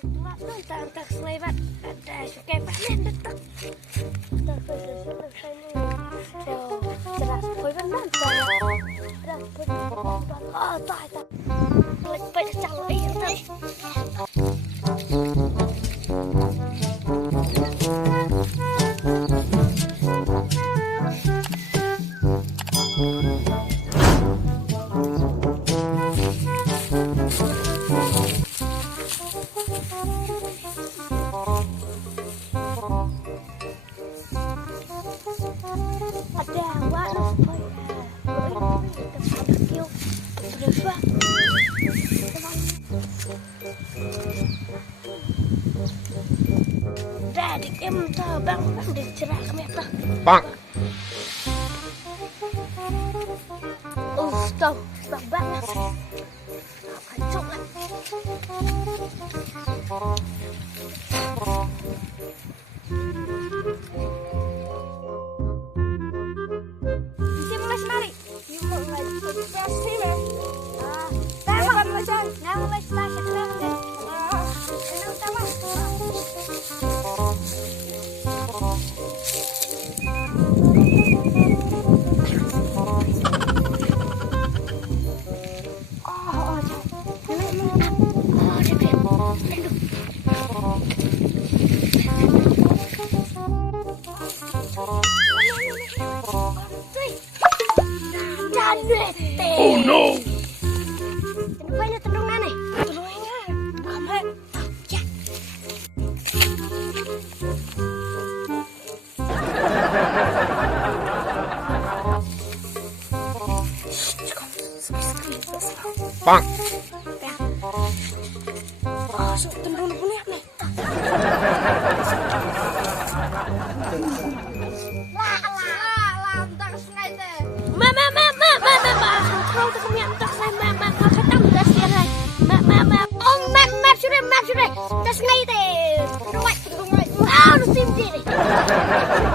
Tak selewat ada kayak panen detak. Tak selewat ini. Jelas koi panen tak. Oh tak. Lepas calo air tak. Adik em terbang di cerah kami apa? Bang. Stop banget. Hancur kan? Bisa mulai semari. Mulai pasti deh. Tahu macam mulai selasa kenapa? Kenapa? Oh no. Kenapa tendungan nih? Tendungannya aman. Ya. Bang. Oh, tendungan punya nih. Tas ngay thế. Đúng vậy. Nó sim gì này.